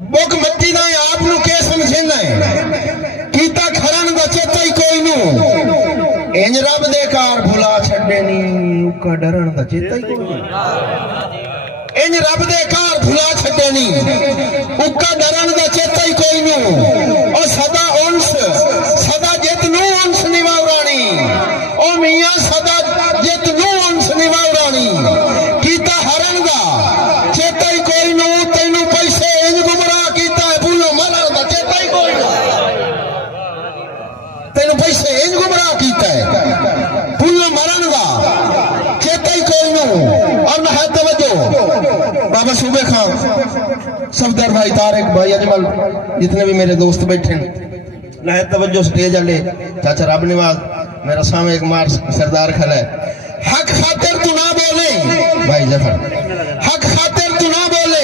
book मट्टी ना आप के समझेना कीता खरन दा चेता ही कोई नू इंज रब दे कार भुला छड्डे नी उका डरन दा चेता ही कोई नू इंज रब दे कार भुला छड्डे नी उका डरन दा चेता ही कोई नू और सदा उनस सदा जित नू उनस निवावरानी ओ मियां सदा जित नू उनस निवावरानी कीता हरन दा चेता ही कोई नू तैनू पैसे इंज गुमराह कीता है भूलो मरन दा चेता ही कोई नू तैनू पैसे इंज गुमराह कीता है भूलो मरन दा चेता ही कोई नू और ना है तवज्जो बाबा सूबे खान सफदर भाई तारिक भाई अजमल जितने भी मेरे दोस्त बैठे ना है तवज्जो स्टेज वाले चाचा रब निवाज मेरा सामने एक मार सरदार खड़ा है हक खातिर तू ना बोले भाई जफर हक खातिर तू ना बोले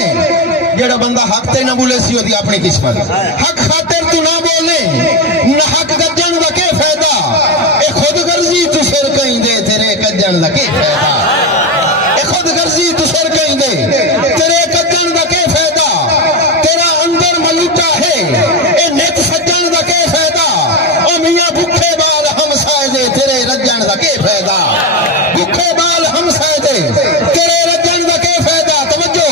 जेड़ा बंदा हक ते ना बोले सी ओदी अपनी किस्मत हक खातिर तू ना बोले ना हक गजन दा के फायदा ए खुद गर्जी तू सिर कहीं दे तेरे गजन दा के फायदा ए खुद गर्जी तू सिर कहीं दे तेरे गजन दा के फायदा तेरा अंदर मलूटा है ए नित सज्जन दा के फायदा ओ मियां भूखे बाल हम साए दे तेरे रजन दा के फायदा भूखे बाल हम साए दे तेरे रजन दा के फायदा तवज्जो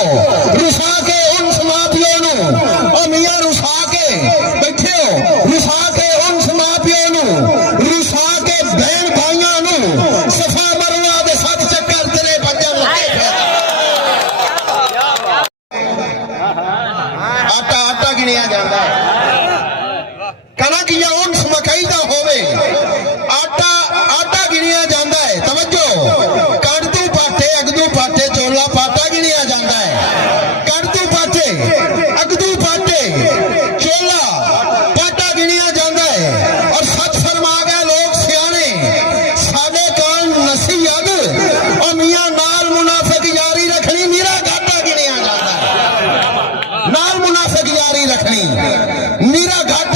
रुसा के उन समापियों नु ओ मियां रुसा के बैठे हो रुसा के उन समापियों नु रुसा के बहन भाइयों नु सफा मरवा दे सत चक्कर तेरे भजन के आटा आटा गिनिया जाता है कनक या उन मकई दा होवे आटा आटा गिनिया जाता है तवज्जो कड़दू पाटे अगदू पाटे चोला पाटा गिनिया जाता है कड़दू पाटे अगदू पाटे चोला पाटा गिनिया जाता है और सच फरमा गए लोग सियाने साडे कान नसीहत और मियां नाल मुनाफिक यारी रखनी नीरा घाटा गिनिया जाता है नाल मुनाफिक यारी रखनी नीरा घाटा